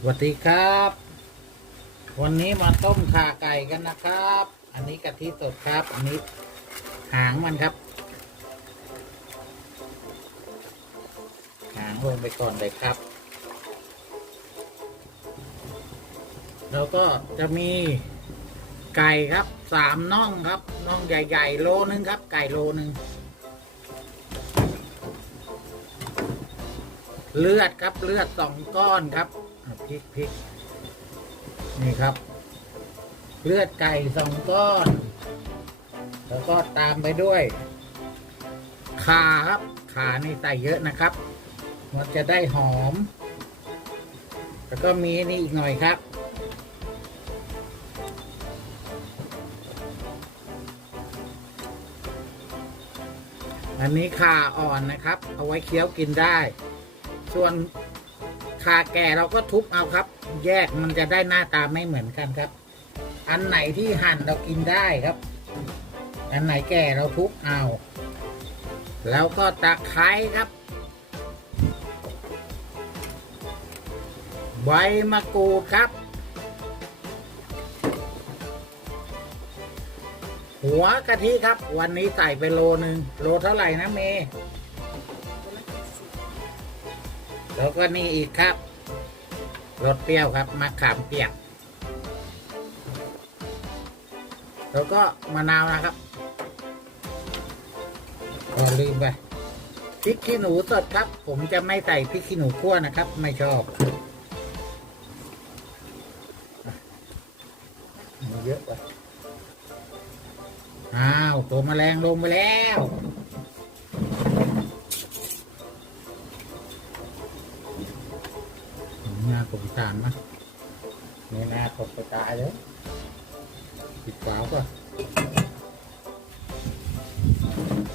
สวัสดีครับ วันนี้มาต้มข่าไก่กันนะครับ อันนี้กะทิสดครับ อันนี้หางมันครับ หางลงไปก่อนเลยครับ แล้วก็จะมีไก่ครับสามน่องครับน่องใหญ่ๆโลนึงครับ ไก่โลนึงเลือดครับเลือดสองก้อนครับ พริกพริกนี่ครับ เลือดไก่สองก้อน แล้วก็ตามไปด้วยขาครับขานี่ใส่เยอะนะครับ มันจะได้หอม แล้วก็มีนี่อีกหน่อยครับ อันนี้ขาอ่อนนะครับ เอาไว้เคี้ยวกินได้ ส่วน ขาแก่เราก็ทุบเอาครับ แยกมันจะได้หน้าตาไม่เหมือนกันครับ อันไหนที่หั่นเรากินได้ครับ อันไหนแก่เราทุบเอา แล้วก็ตะไคร้ครับใบมะกรูดครับ หัวกะทิครับ วันนี้ใส่ไปโลหนึ่งโลเท่าไหร่นะเม แล้วก็นี่อีกครับรสเปรี้ยวครับมะขามเปียก แล้วก็มะนาวนะครับก็ลืมไปพริกขี้หนูสดครับ ผมจะไม่ใส่พริกขี้หนูคั่วนะครับ ไม่ชอบเยอะไปอ้าวตัวแมลงลงไปแล้ว น่าสงสารมั้ยนี่น่าตกตายเลยปิดฝาป่ะ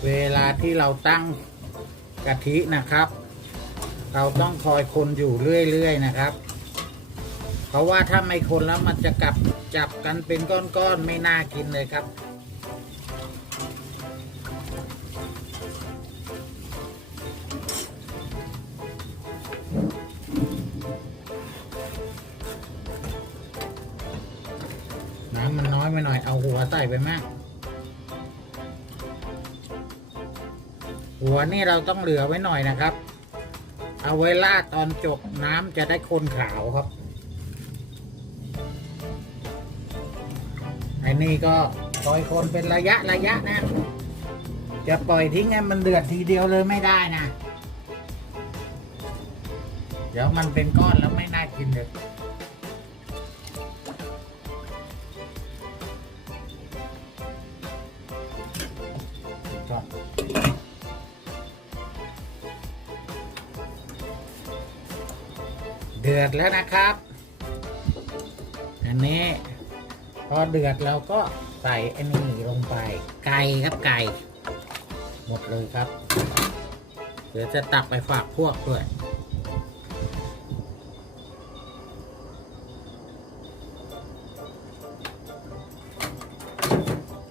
เวลาที่เราตั้งกะทินะครับ เราต้องคอยคนอยู่เรื่อยๆนะครับ เพราะว่าถ้าไม่คนแล้วมันจะกลับจับกันเป็นก้อนๆไม่น่ากินเลยครับ น่าใส่ไปมากหัวนี่เราต้องเหลือไว้หน่อยนะครับ เอาไว้ลาดตอนจบน้ำจะได้คนขาวครับไอ้นี่ก็ปล่อยคนเป็นระยะระยะนะ จะปล่อยทิ้งให้มันเดือดทีเดียวเลยไม่ได้นะ เดี๋ยวมันเป็นก้อนแล้วไม่น่ากินเลย เดือดแล้วนะครับ อันนี้พอเดือดเราก็ใส่อันนี้ลงไป ไก่ครับไก่ หมดเลยครับ เดี๋ยวจะตักไปฝากพวกด้วย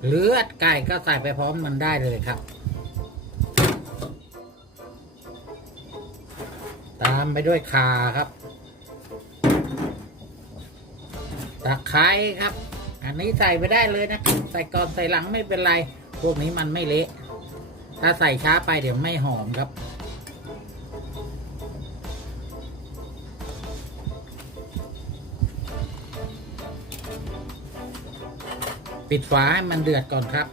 เลือดไก่ก็ใส่ไปพร้อมมันได้เลยครับ ตามไปด้วยขาครับ ตะไคร้ครับ อันนี้ใส่ไปได้เลยนะใส่ก่อนใส่หลังไม่เป็นไร พวกนี้มันไม่เละ ถ้าใส่ช้าไปเดี๋ยวไม่หอมครับปิดฝาให้มันเดือดก่อนครับ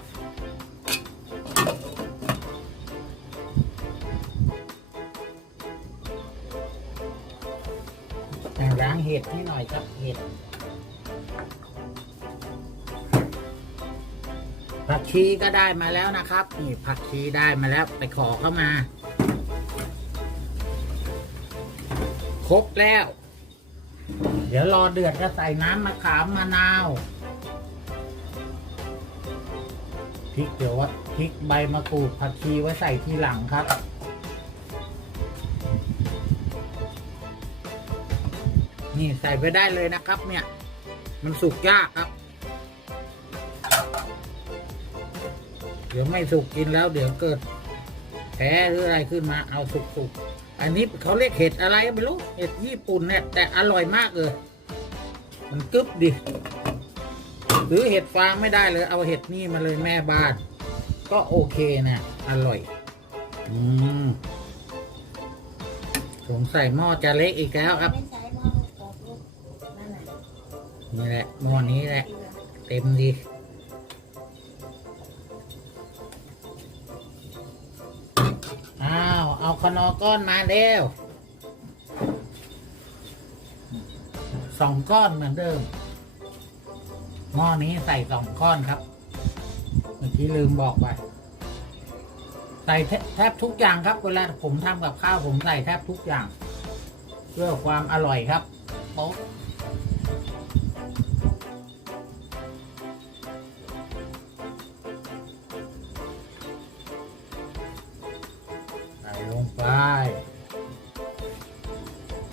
ล้างเห็ดให้หน่อยครับเห็ด ชีก็ได้มาแล้วนะครับ นี่ผักชีได้มาแล้วไปขอเข้ามา ครบแล้ว เดี๋ยวรอเดือดก็ใส่น้ำมะขามมะนาวพริกเดี๋ยวว่าพริกใบมะกรูดผักชีไว้ใส่ทีหลังครับนี่ใส่ไปได้เลยนะครับ เนี่ย มันสุกยากครับ เดี๋ยวไม่สุกกินแล้ว เดี๋ยวเกิดแพ้หรืออะไรขึ้นมาเอาสุกๆอันนี้เขาเรียกเห็ดอะไรไม่รู้เห็ดญี่ปุ่นเนี่ยแต่อร่อยมากเลยมันกึบดิหรือเห็ดฟางไม่ได้เลย เอาเห็ดนี่มาเลยแม่บ้าน ก็โอเคนะอร่อย อืมสงสัยหม้อจะเล็กอีกแล้วครับไม่ใช้หม้อโต๊ะลูกนั่นน่ะนี่แหละหม้อนี้แหละ เต็มดี เอนอก้อนมาเร็วสองก้อนเหมือนเดิม หม้อนี้ใส่สองก้อนครับ เมื่อกี้ลืมบอกไป ใส่แทแทบทุกอย่างครับ เวลาผมทำกับข้าวผมใส่แทบทุกอย่าง เพื่อความอร่อยครับโป๊ะ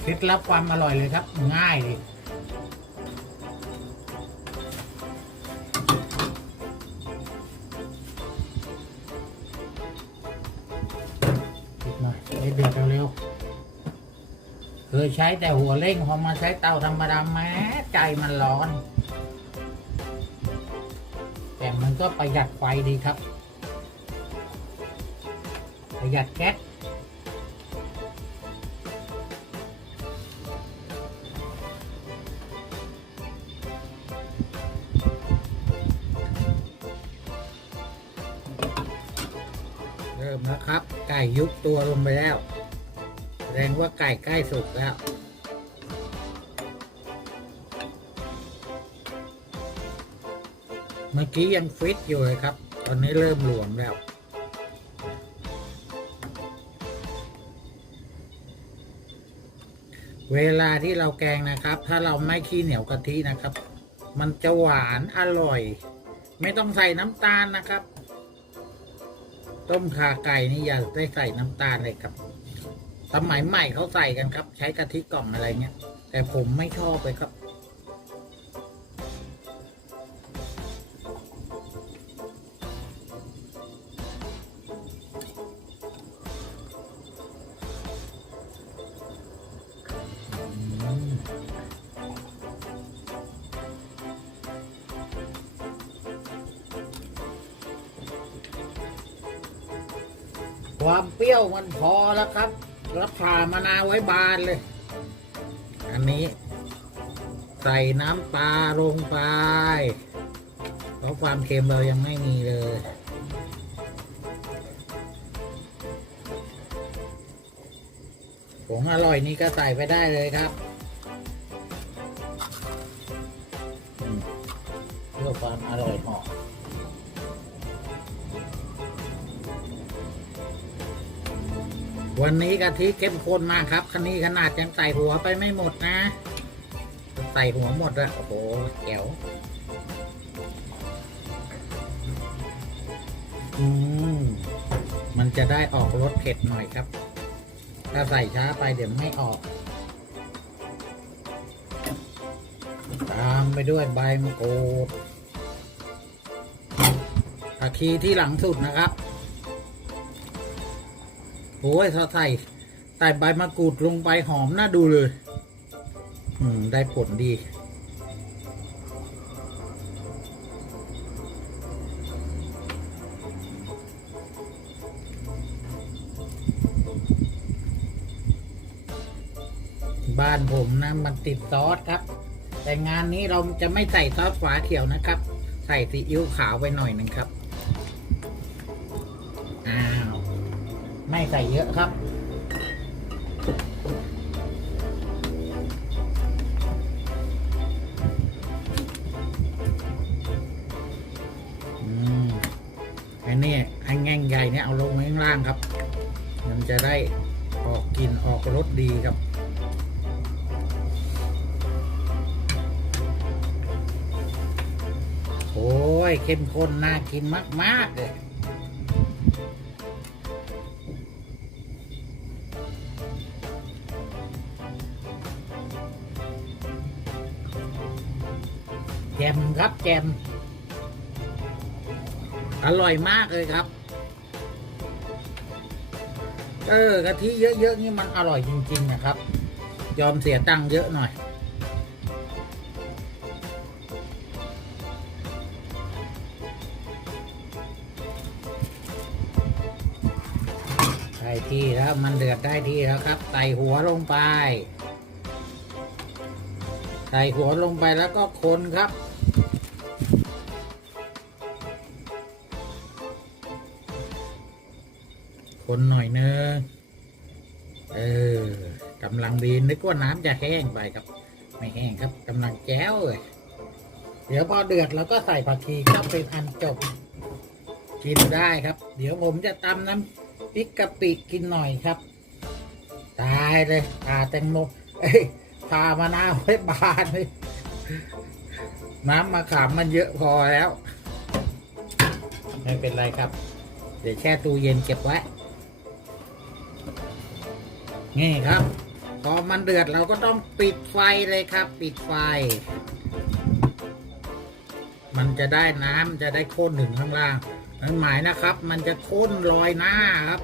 เคล็ดลับความอร่อยเลยครับ ง่ายดิปิดหน่อยให้เดือดเร็วๆเคยใช้แต่หัวเร่งพอมาใช้เตาธรรมดาแม้ใจมันร้อน แต่มันก็ประหยัดไฟดีครับ ประหยัดแก๊ส ยุบตัวลงไปแล้ว แสดงว่าไก่ใกล้สุกแล้ว เมื่อกี้ยังฟิตอยู่เลยครับ ตอนนี้เริ่มหลวมแล้วเวลาที่เราแกงนะครับ ถ้าเราไม่ขี้เหนียวกะทินะครับ มันจะหวานอร่อย ไม่ต้องใส่น้ำตาลนะครับ ต้มขาไก่นี่อย่าได้ใส่น้ำตาลเลยครับ สมัยใหม่เขาใส่กันครับ ใช้กะทิกล่องอะไรเงี้ย แต่ผมไม่ชอบเลยครับ ความเปรี้ยวมันพอแล้วครับ แล้วผ่ามะนาวไว้บานเลย อันนี้ ใส่น้ำปลาลงไป เพราะความเค็มเรายังไม่มีเลยผงอร่อยนี่ก็ใส่ไปได้เลยครับเพื่อความอร่อยหอม วันนี้กะทิเข้มข้นมากครับคันนี้ขนาดยังใส่หัวไปไม่หมดนะ ใส่หัวหมดอะโอ้โหแจ๋วอืมมันจะได้ออกรสเผ็ดหน่อยครับ ถ้าใส่ช้าไปเดี๋ยวไม่ออก ตามไปด้วยใบมะกรูดผักชีที่หลังสุดนะครับ โอ้ยถ้าใส่ใส่ใบมะกรูดลงไปหอมน่าดูเลย อืม ได้ผลดี บ้านผมนะ มันติดซอสครับ แต่งานนี้เราจะไม่ใส่ซอสฝาเขียวนะครับ ใส่ซีอิ๊วขาวไปหน่อยหนึ่งครับ ไม่ใส่เยอะครับ อืมไอ้นี่ไอ้แง่งใหญ่เนี่ยเอาลงไว้ข้างล่างครับ มันจะได้ออกกลิ่นออกรสดีครับโอ้ย เข้มข้นน่ากินมาก ๆ เลย ครับแจมอร่อยมากเลยครับ เออกะทิเยอะๆนี่มันอร่อยจริง ๆ นะครับ ยอมเสียตังค์เยอะหน่อย ได้ที่แล้วมันเดือดได้ที่แล้วครับ ใส่หัวลงไปใส่หัวลงไปแล้วก็คนครับ คนหน่อยเนึงเออกำลังดีนึกว่าน้ำจะแห้งไปครับ ไม่แห้งครับกำลังแจ้วเลยเดี๋ยวพอเดือดเราก็ใส่ผักชีครับเป็นอันจบ กินได้ครับ เดี๋ยวผมจะตำน้ำพริกกะปิกินหน่อยครับ ตายเลยพาแตงโมเอ้ยพามะนาวไว้บานเลยน้ำมะขามมันเยอะพอแล้ว ไม่เป็นไรครับ เดี๋ยวแช่ตู้เย็นเก็บไว้ นี่ครับ พอมันเดือดเราก็ต้องปิดไฟเลยครับ ปิดไฟ มันจะได้น้ำจะได้ข้นถึงข้างล่างนั่นหมายนะครับ มันจะข้นลอยหน้าครับ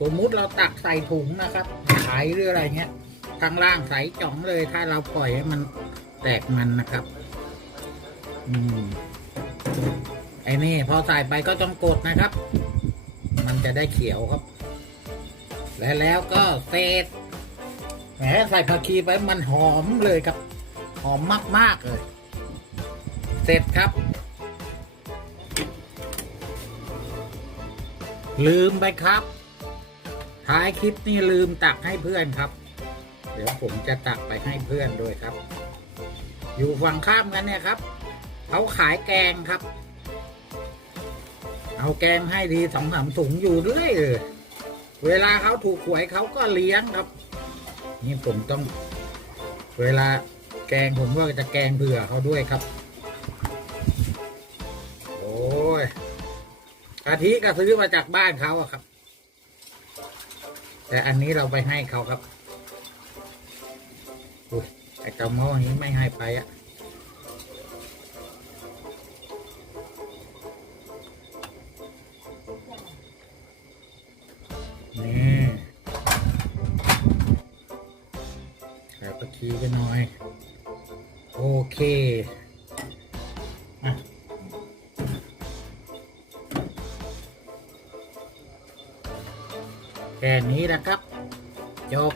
สมมุติเราตักใส่ถุงนะครับ ขายหรืออะไรเงี้ยข้างล่างใสจ่องเลย ถ้าเราปล่อยให้มันแตกมันนะครับ อืมไอ้นี่พอใส่ไปก็ต้องกดนะครับ มันจะได้เขียวครับ และแล้วก็เศษแหมใส่ผักชีไปมันหอมเลยครับ หอมมาก ๆ เลย เสร็จครับ ลืมไปครับ ท้ายคลิปนี้ลืมตักให้เพื่อนครับ เดี๋ยวผมจะตักไปให้เพื่อนด้วยครับ อยู่ฝั่งข้ามกันเนี่ยครับเขาขายแกงครับ เอาแกงให้ทีสองสามถุงอยู่เรื่อยเลย เวลาเขาถูกหวยเขาก็เลี้ยงครับ นี่ผมต้อง เวลาแกงผมก็จะแกงเผื่อเขาด้วยครับ โอ้ยกะทิก็ซื้อมาจากบ้านเขาอะครับ แต่อันนี้เราไปให้เขาครับอุ้ยไอ้จ้าหม้อนี้ไม่ให้ไปอะ ชี้ไปหน่อย โอเคอะแค่นี้นะครับ จบ